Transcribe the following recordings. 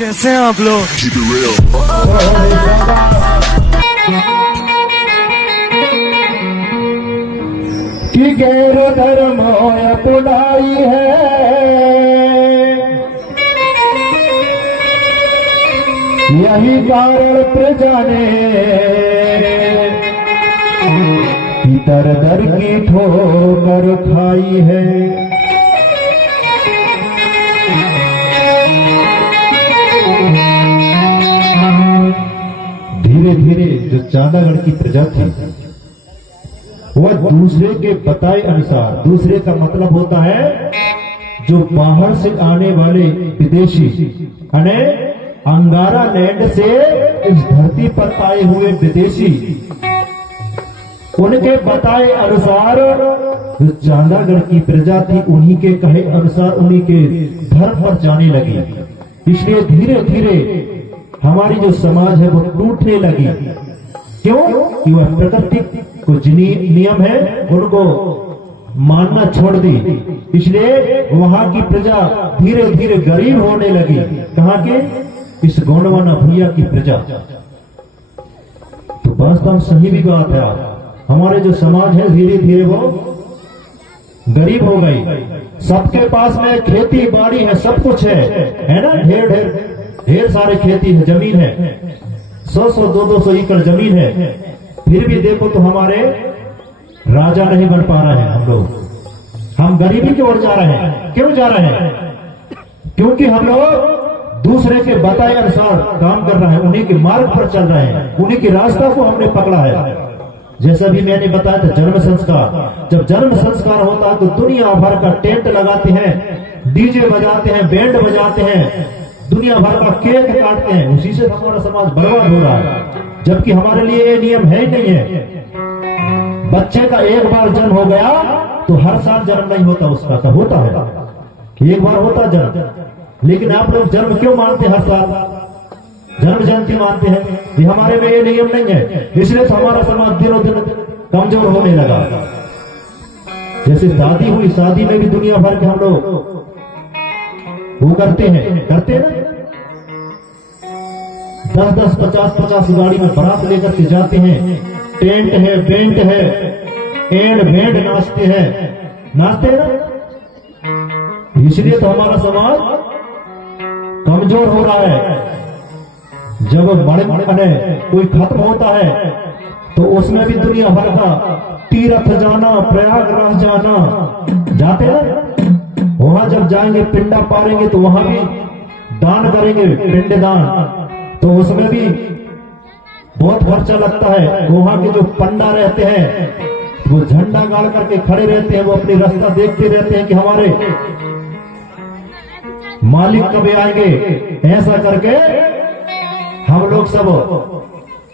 कैसे हैं आप लोग? Keep it real. कि गैर धर्म अपनाई है, यही कारण प्रजा ने दर दर की ठोकर खाई है। धीरे धीरे जो चांदागढ़ की प्रजा थी वह दूसरे के बताए अनुसार, दूसरे का मतलब होता है जो बाहर से आने वाले विदेशी, यानी अंगारा लैंड से इस धरती पर आए हुए विदेशी, उनके बताए अनुसार जो चांदागढ़ की प्रजा थी उन्हीं के कहे अनुसार उन्हीं के धर्म पर जाने लगी। इसलिए धीरे धीरे हमारी जो समाज है वो टूटने लगी। क्यों? कि वह प्रकृति को नियम है उनको मानना छोड़ दी। इसलिए वहां की प्रजा धीरे धीरे गरीब होने लगी। कहां के? इस गोंडवाना भैया की प्रजा। तो वास्तव सही भी बात है, हमारे जो समाज है धीरे धीरे वो गरीब हो गई। सबके पास में खेती बाड़ी है, सब कुछ है ना, ढेर सारे खेती है, जमीन है, 100 200 एकड़ जमीन है, फिर भी देखो तो हमारे राजा नहीं बन पा रहे हैं। हम लोग हम गरीबी की ओर जा रहे हैं। क्यों जा रहे हैं? क्योंकि हम लोग दूसरे के बताए अनुसार काम कर रहे हैं, उन्हीं के मार्ग पर चल रहे हैं, उन्हीं के रास्ता को हमने पकड़ा है। जैसा भी मैंने बताया था जन्म संस्कार, जब जन्म संस्कार होता है तो दुनिया भर का टेंट लगाते हैं, डीजे बजाते हैं, बैंड बजाते हैं, दुनिया भर का केक काटते हैं, उसी से हमारा समाज बर्बाद हो रहा है। जबकि हमारे लिए ये नियम है ही नहीं है। बच्चे का एक बार जन्म हो गया तो हर साल जन्म नहीं होता उसका, तो होता है एक बार होता जन्म। लेकिन आप लोग जन्म क्यों मानते हैं? हर साल जन्म जयंती मानते हैं। ये हमारे में ये नियम नहीं है, इसलिए तो हमारा समाज दिनों दिन कमजोर होने लगा। जैसे शादी हुई, शादी में भी दुनिया भर के हम लोग वो करते हैं ना, 10 50 गाड़ी में बारात लेकर के जाते हैं, टेंट है, बेंट है, एंड बैंड नाचते हैं ना। इसलिए तो हमारा समाज कमजोर हो रहा है। जब बड़े कोई खत्म होता है तो उसमें भी दुनिया भर का तीर्थ जाना, प्रयागराज जाना, जाते हैं। वहां जब जाएंगे पिंडा पारेंगे तो वहां भी दान करेंगे, पिंड दान, तो उसमें भी बहुत खर्चा लगता है। वहां के जो पंडा रहते हैं वो झंडा गाड़ करके खड़े रहते हैं, वो अपनी रास्ता देखते रहते हैं कि हमारे मालिक कब आएंगे। ऐसा करके हम लोग सब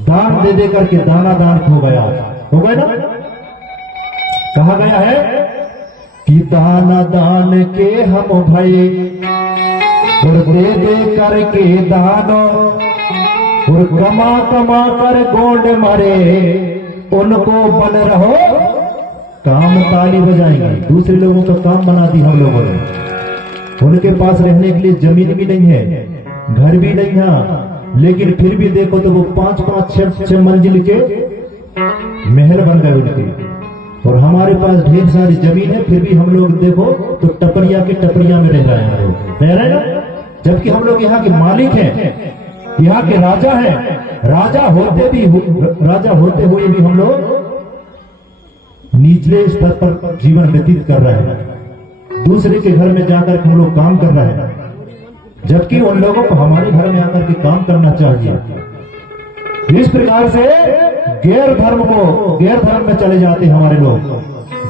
दान दे दे करके दाना दान हो गए ना। कहा गया है कि दाना दान के हम भय और दे दे करके दान, और कमा कमा कर गोंड मरे, उनको बन रहो काम ताली बजाएंगे। दूसरे लोगों का काम बना दी हम लोगों ने। उनके पास रहने के लिए जमीन भी नहीं है, घर भी नहीं है, लेकिन फिर भी देखो तो वो 5 6 मंजिल के महल बन गए उनके। और हमारे पास ढेर सारी जमीन है, फिर भी हम लोग देखो तो टपरिया के टपरिया में रह रहे हैं, रह रहे ना। जबकि हम लोग यहाँ के मालिक हैं, यहाँ के राजा हैं। राजा होते हुए भी हम लोग निचले स्तर पर जीवन व्यतीत कर रहे हैं। दूसरे के घर में जाकर हम लोग काम कर रहे हैं, जबकि उन लोगों को हमारे घर में आकर के काम करना चाहिए। इस प्रकार से गैर धर्म में चले जाते हैं हमारे लोग।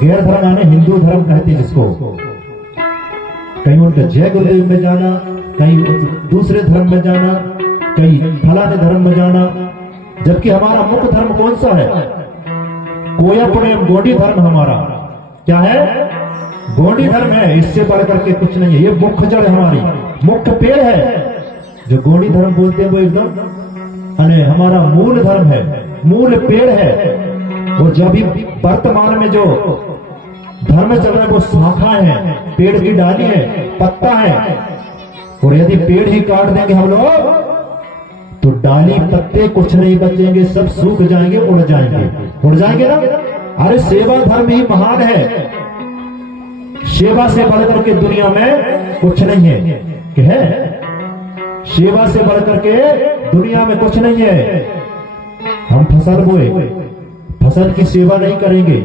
गैर धर्म यानी हिंदू धर्म कहते हैं जिसको। कहीं उनका जय गुरुदेव में जाना, कहीं दूसरे धर्म में जाना, कहीं फलाने धर्म में जाना। जबकि हमारा मुख्य धर्म कौन सा है? कोया प्रेम गोंडी धर्म हमारा क्या है? गोंडी धर्म है। इससे बढ़कर के कुछ नहीं है। ये मुख्य जड़ हमारी, मुख्य पेड़ है। जो गोंडी धर्म बोलते हैं वो एकदम हमारा मूल धर्म है, मूल पेड़ है। और जब भी वर्तमान में जो धर्म चल रहा है वो शाखा है, पेड़ की डाली है, पत्ता है। और यदि पेड़ ही काट देंगे हम लोग तो डाली पत्ते कुछ नहीं बचेंगे, सब सूख जाएंगे, उड़ जाएंगे ना। अरे सेवा धर्म ही महान है, सेवा से बढ़कर के दुनिया में कुछ नहीं है। क्या है? सेवा से बढ़कर के दुनिया में कुछ नहीं है। हम फसल बोए, फसल की सेवा नहीं करेंगे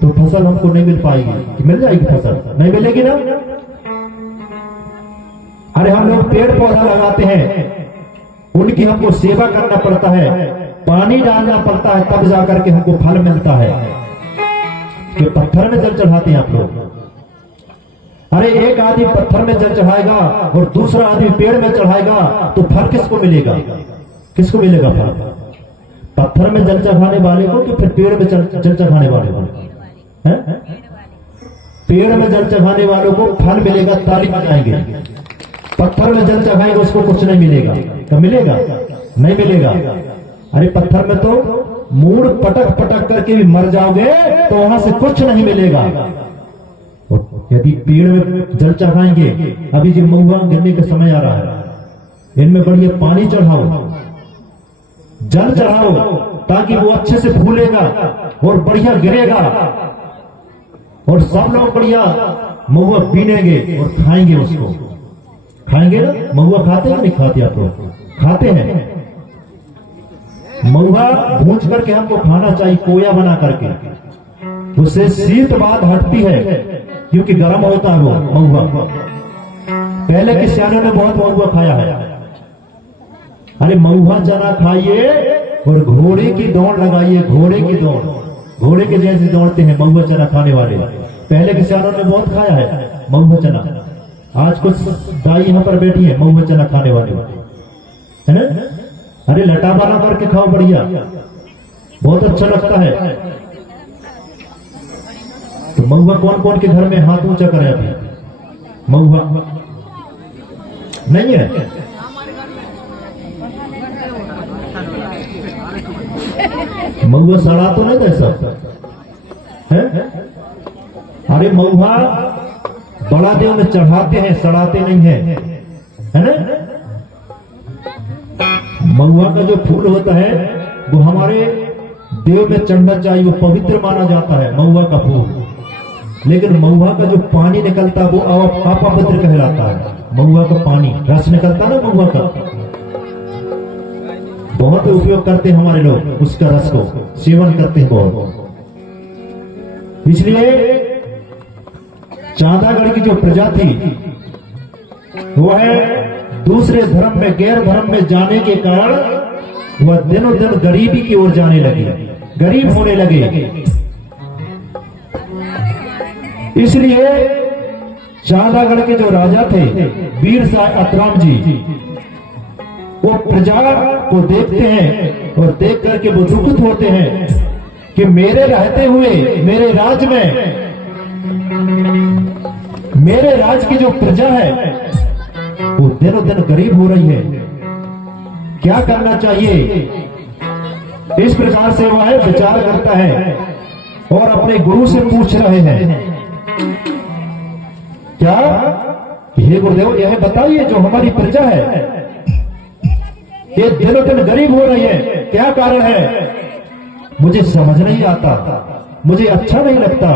तो फसल हमको नहीं मिल पाएगी। कि मिल जाएगी फसल? नहीं मिलेगी ना। अरे हम लोग पेड़ पौधा लगाते हैं, उनकी हमको सेवा करना पड़ता है, पानी डालना पड़ता है, तब जाकर के हमको फल मिलता है। कि पत्थर में जल चढ़ाते हैं आप लोग। अरे एक आदमी पत्थर में जल चढ़ाएगा और दूसरा आदमी पेड़ में चढ़ाएगा तो फल किसको मिलेगा? किसको मिलेगा फल? पत्थर में जल चढ़ाने वाले को कि फिर पेड़ में जल चढ़ाने वाले को? पेड़ में जल चढ़ाने वालों को फल मिलेगा, ताली बजाएंगे। पत्थर में जल चढ़ाएगा उसको कुछ नहीं मिलेगा। तो मिलेगा? नहीं मिलेगा। अरे पत्थर में तो मूड़ पटक पटक करके भी मर जाओगे तो वहां से कुछ नहीं मिलेगा। यदि पेड़ में जल चढ़ाएंगे, अभी जो महुआ गिरने का समय आ रहा है, इनमें बढ़िया पानी चढ़ाओ, जल चढ़ाओ, ताकि वो अच्छे से फूलेगा और बढ़िया गिरेगा और सब लोग बढ़िया महुआ पीनेंगे और खाएंगे उसको। खाएंगे ना? महुआ खाते हैं नहीं खाते? आप लोग खाते हैं। महुआ भूंज करके हमको खाना चाहिए, कोया बना करके। उससे शीत बात हटती है क्योंकि गर्म होता है वो महुआ। पहले के सियानों ने बहुत महुआ खाया है। अरे महुआ चना खाइए और घोड़े की दौड़ लगाइए, घोड़े की दौड़, घोड़े के जैसे दौड़ते हैं महुआ चना खाने वाले। पहले के सियानों ने बहुत खाया है महुआ चना। आज कुछ दाई यहां पर बैठी है महुआ चना खाने वाले, है ना? अरे लटा बना करके खाओ, बढ़िया, बहुत अच्छा लगता है। तो महुआ कौन कौन के घर में हाथ ऊंचा करे? अभी महुआ नहीं है? महुआ सड़ा तो नहीं था सब है? अरे महुआ बड़ा देव में चढ़ाते हैं, सड़ाते नहीं है, है ना? महुआ का जो फूल होता है वो हमारे देव में चढ़ना चाहिए, वो पवित्र माना जाता है महुआ का फूल। लेकिन महुआ का जो पानी निकलता है वो अपवित्र कहलाता है। महुआ का पानी, रस निकलता ना महुआ का, बहुत उपयोग करते हैं हमारे लोग, उसका रस को सेवन करते हैं बहुत। इसलिए चांदागढ़ की जो प्रजा थी वो है दूसरे धर्म में, गैर धर्म में जाने के कारण वह दिनों दिन गरीबी की ओर जाने लगे, गरीब होने लगे। इसलिए चांदागढ़ के जो राजा थे वीर साय अतराम जी, वो प्रजा को देखते हैं और देख करके वो दुखित होते हैं कि मेरे रहते हुए मेरे राज में, मेरे राज की जो प्रजा है वो दिनों दिन गरीब हो रही है, क्या करना चाहिए? इस प्रकार से वह विचार करता है और अपने गुरु से पूछ रहे हैं, क्या हे गुरुदेव यह बताइए जो हमारी प्रजा है ये दिनों दिन गरीब हो रही है, क्या कारण है? मुझे समझ नहीं आता, मुझे अच्छा नहीं लगता,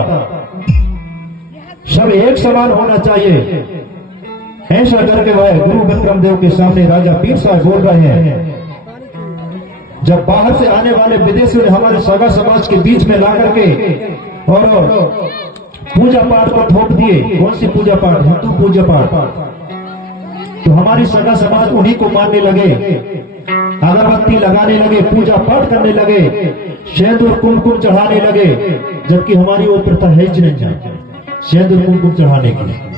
सब एक समान होना चाहिए। ऐसा करके वह गुरु विक्रमदेव के सामने राजा वीर साय बोल रहे हैं। जब बाहर से आने वाले विदेशियों ने हमारे सगा समाज के बीच में ला करके और पूजा पाठ को थोप दिए, कौन सी पूजा पाठ? हिंदू पूजा पाठ। तो हमारी सगा समाज उन्हीं को मानने लगे, अगरबत्ती लगाने लगे, पूजा पाठ करने लगे, सिंदूर कुमकुम चढ़ाने लगे, जबकि हमारी वो प्रथा है ही नहीं सिंदूर कुमकुम चढ़ाने की।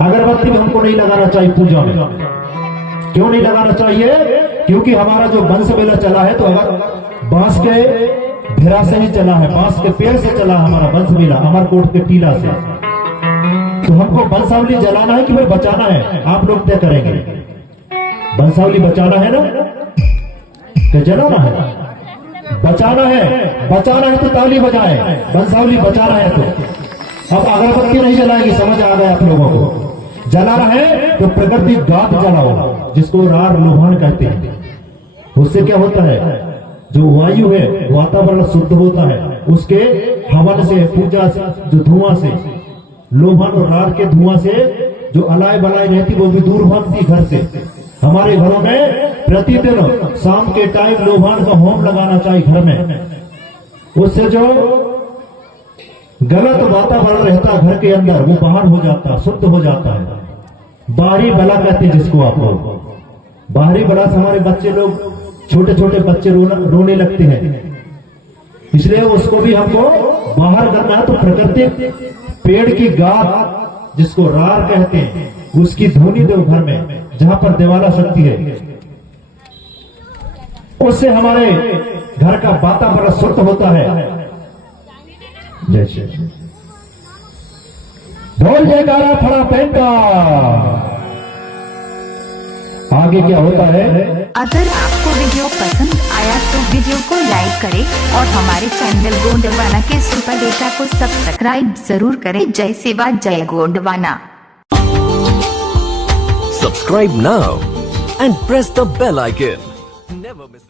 अगरबत्ती भी हमको नहीं लगाना चाहिए पूजा में। क्यों नहीं लगाना चाहिए? क्योंकि हमारा जो वंश मेला चला है तो अगर बांस के भिरा से ही चला है, बांस के पेड़ से चला हमारा वंश मेला, अमरकोट के टीला से। तो हमको बंसावली जलाना है कि भाई बचाना है? आप लोग तय करेंगे। बंसावली बचाना है ना कि जलाना है? बचाना है। बचाना है तो ताली बजाए, बंसावली बचाना है तो। अब अगरबत्ती नहीं जलाएगी, समझ आ गया आप लोगों को? जला है तो प्रकृति गाद जलाओ, जिसको रार लोभान कहते हैं। उससे क्या होता है, जो वायु है वातावरण शुद्ध होता है, उसके हवन से, पूजा से, जो धुआं से, लोभन और रार के धुआं से जो अलाय बलाय रहती वो भी दूर भागती घर से। हमारे घरों में प्रतिदिन शाम के टाइम लोभान का होम लगाना चाहिए घर में। उससे जो गलत वातावरण रहता घर के अंदर वो बाहर हो जाता, शुद्ध हो जाता है। बाहरी बला कहते हैं जिसको आप लोग, बाहरी बला से हमारे बच्चे लोग, छोटे छोटे बच्चे रोने लगते हैं, इसलिए उसको भी हमको बाहर करना है। तो प्रकृति पेड़ की गाद जिसको रार कहते हैं, उसकी ध्वनि दो घर में, जहां पर देवाला शक्ति है, उससे हमारे घर का वातावरण शुद्ध होता है। जय श्री ढोल जयकारा फड़ा पहनता। आगे क्या होता है? अगर आपको वीडियो पसंद आया तो वीडियो को लाइक करें और हमारे चैनल गोंडवाना के सुपर डेटा को सब्सक्राइब जरूर करें। जय सेवा, जय Gondwana. Subscribe now and press the bell icon. Never miss